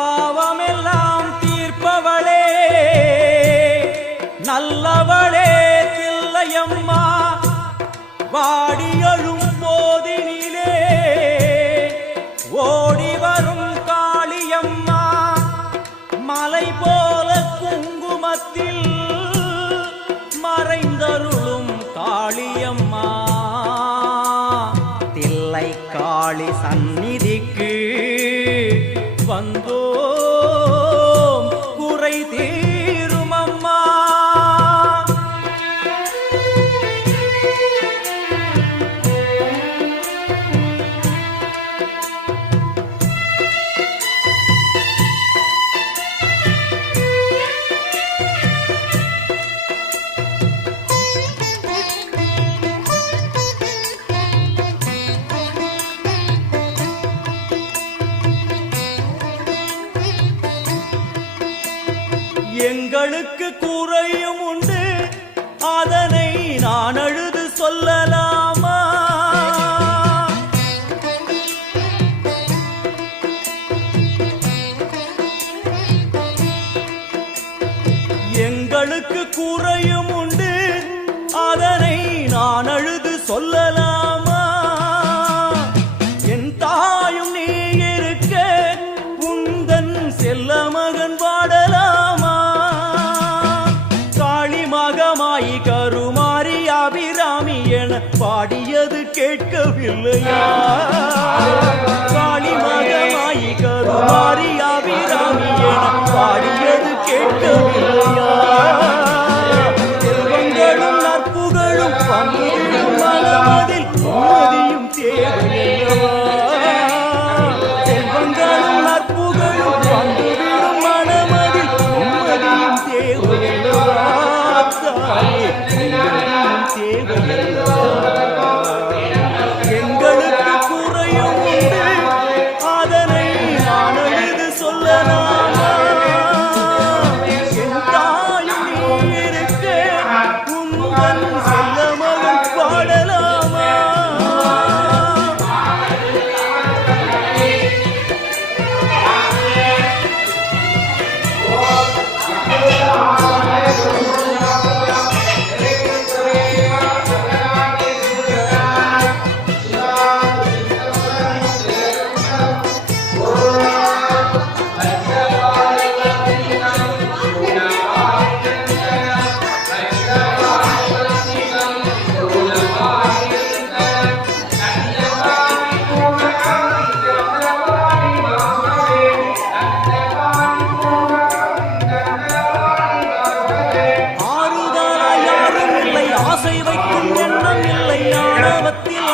பாவமெல்லாம் தீர்ப்பவளே நல்லவளே தில்லையம்மா வாடியழும் போதினிலே ஓடி வரும் காளியம்மா மலை போல குங்குமத்தில் மறைந்தருளும் காளியம்மா தில்லை காளி சந்நிதிக்கு வந்தோம் குறை தீரும் அம்மா. எங்களுக்கு குறையும் உண்டு அதனை நான் அழுது சொல்லலாமா? எங்களுக்கு குறையும் உண்டு அதனை நான் அழுது சொல்லலாமா? என் தாயும் நீ இருக்க உந்தன் செல்ல மகன் வாடலாமா? மகமாயி கருமாரி அபிராமி என பாடியது கேட்கவில்லையா? காளி மகமாயி கருமாரி அபிராமி என பாடியது கேட்கவில்லையா? செல்வங்களும் நற்புகழும் பங்கிடும் மனதில் மதியும் தேவையல்லவா? செல்வங்களும் நற்புகழும் பங்கிடும் மனமதில் மதியும் தேவையல்லவா? எங்களுக்கு குறையும் அதனை நான் அழுது சொல்லலாமா? என் தாயும் நீ இருக்க உங்கள் செல்ல மகன் பாடலாமா? ஆசை வைக்கும் எண்ணம் இல்லை ஆணவத்தில்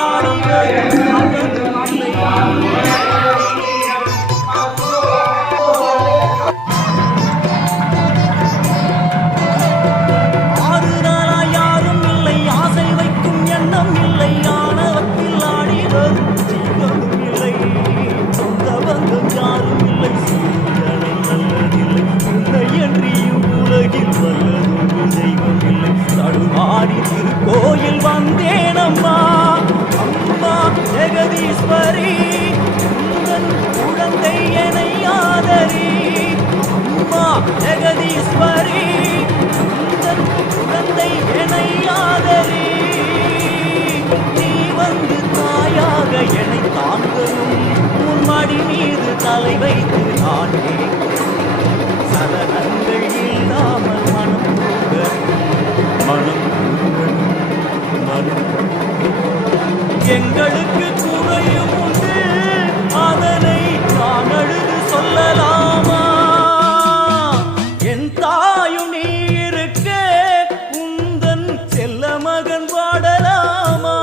ஆறுதலா யாரும் இல்லை ஆசை வைக்கும் எண்ணம் இல்லை ஆணவத்தில் ஆடி வரும் ஜீவனும் இல்லை சொந்த பந்தம் யாரும் இல்லை சூழ்நிலை நல்லதில்லை உன்னை என்றியும் உலகில் வல்லதொரு தெய்வம் இல்லை தடுமாறி திருக்கோயில் வந்தேனம்மா அம்மா ஜெகதீஸ்வரி உந்தன் குழந்தை என்னை ஆதரி அம்மா ஜெகதீஸ்வரி உந்தன் குழந்தை என்னை ஆதரி நீ வந்து தாயாக என்னை தாங்கணும் உன் மடி மீது தலை வைத்து நான் சலனங்கள் இல்லாமல் மனம் எங்களுக்கு குறையும் உண்டு அதனை நான் அழுது சொல்லலாமா? என் தாயும் நீ இருக்க உந்தன் செல்ல மகன் வாடலாமா?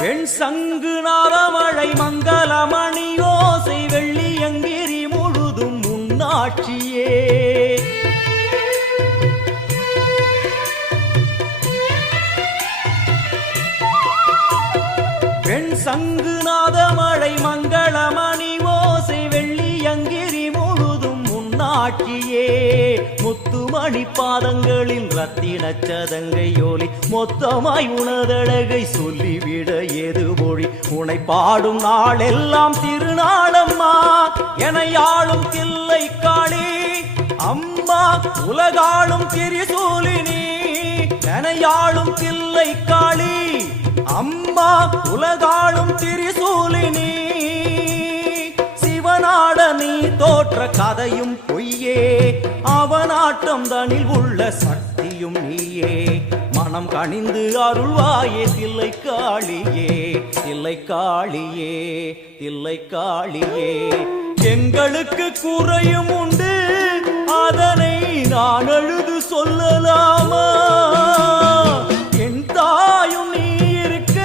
வெண் சங்கு நாதமழை மங்களமணி ஓசை வெள்ளியங்கிரி முழுதும் உன்னாட்சியே. வெண் சங்கு நாதமழை மங்களமணி ஓசை வெள்ளியங்கிரி முழுதும் உன்னாட்சியே. முத்துமணி பாதங்களின் ரத்தின சதங்கையோலி மொத்தமாய் உனதழகை சொல்லிவிட ஏது மொழி. உனை பாடும் நாளெல்லாம் திருநாளம்மா எனையாளும் தில்லை காளி அம்மா உலகாளும் திரிசூலினி. எனையாளும் தில்லை காளி அம்மா உலகாளும் திரிசூலினி. சிவனாட நீ தோற்ற கதையும் பொய்யே அவனாட்டம் தனில் உள்ள சக்தியும் நீயே. மனம் கனிந்து அருள்வாயே தில்லை காளியே தில்லை காளியே தில்லை காளியே. எங்களுக்கு குறையும் உண்டு அதனை நான் அழுது சொல்லலாமா? என் தாயும் நீ இருக்க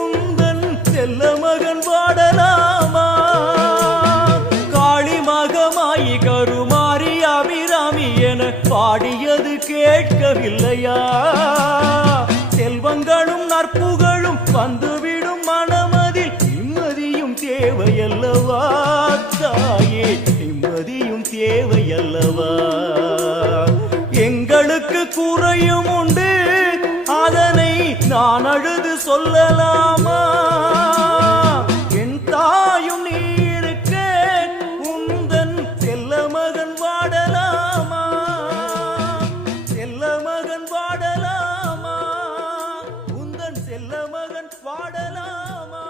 உந்தன் செல்ல மகன் பாடலாமா? காளி மகமாயி கருமாரி அபிராமி என பாடியது கேட்கவில்லையா? செல்வங்களும் நற்புகழும் வந்துவிடும் மனமதில் நிம்மதியும் தேவையல்லவா தாயே நிம்மதியும் தேவையல்லவா? எங்களுக்கு குறையும் உண்டு அதனை நான் அழுது சொல்லலாமா? என் தாயும் நீ இருக்க உந்தன் செல்ல மகன் வாடலாமா? செல்ல மகன் வாடலாமா? உந்தன் செல்ல மகன் வாடலாமா?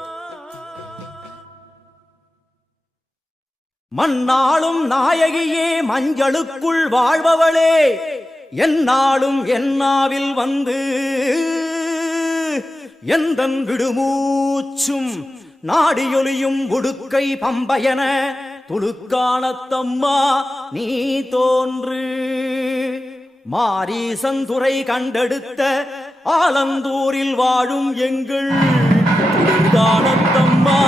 மண்ணாளும் நாயகியே மஞ்சளுக்குள் வாழ்பவளே என்னாலும் என்னாவில் வந்து எந்தன் விடுமூச்சும் நாடியொலியும் உடுக்கை பம்பயன துளுக்கானத்தம்மா நீ தோன்று. மாரீசந்துரை கண்டெடுத்த ஆலந்தூரில் வாழும் எங்கள் துளுக்கானத்தம்மா